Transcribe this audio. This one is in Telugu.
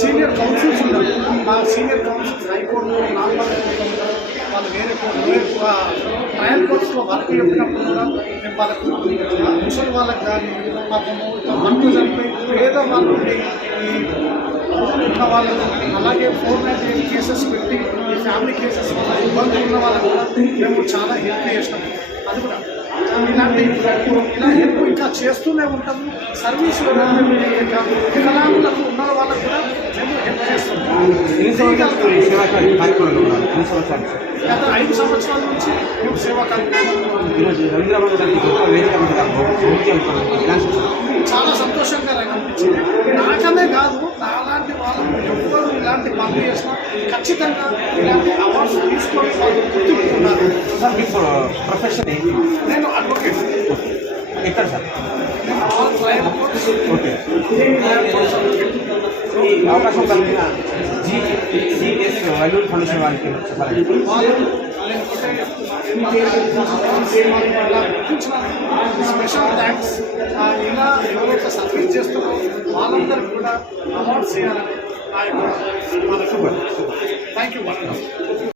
సీనియర్ కౌన్సిల్స్ ఉన్నారు. ఆ senior councils high court, normal court, వాళ్ళు వేరే ట్రయల్ కోర్ట్స్లో వర్క్ చెప్పినప్పుడు కూడా మేము వాళ్ళకు ముసలి వాళ్ళకి కానీ పాపము భర్త చనిపోయి పేద వాళ్ళు ఈ ఉన్న వాళ్ళకు అలాగే 498 కేసెస్ పెట్టి ఈ ఫ్యామిలీ కేసెస్ వల్ల ఇబ్బందులు ఉన్న వాళ్ళకు కూడా మేము చాలా హెల్ప్ చేసినాము. అది కూడా ఇలాంటి ఇలా హెల్ప్ ఇంకా చేస్తూనే ఉంటాము. సర్వీస్ వికలాంగులకు ఉన్న వాళ్ళకు కూడా మేము హెల్ప్ చేస్తున్నాము. గత 5 సంవత్సరాల నుంచి మేము సేవా చాలా సంతోషంగా అనిపించింది. నాకనే కాదు, నాలాంటి వాళ్ళు ఎవ్వరు ఇలాంటి పనులు చేసినా ఖచ్చితంగా ఇలాంటి అవార్డ్స్ తీసుకొని వాళ్ళు గుర్తుపెట్టుకున్నారు. ప్రొఫెషన్ నేను అడ్వకేట్. ఎక్కడ సార్? నేను ఆల్ ట్రయల్ కోర్ట్స్ ఈ అవకాశం కలిగిన GCS వల్లూరు ఫౌండేషన్ వారికి చెప్పాలి. Special thanks. ఇలా ఎవరైతే సర్వీస్ చేస్తున్నారో వాళ్ళందరికీ కూడా అవార్డ్స్ చేయాలని నా యొక్క థ్యాంక్ యూ.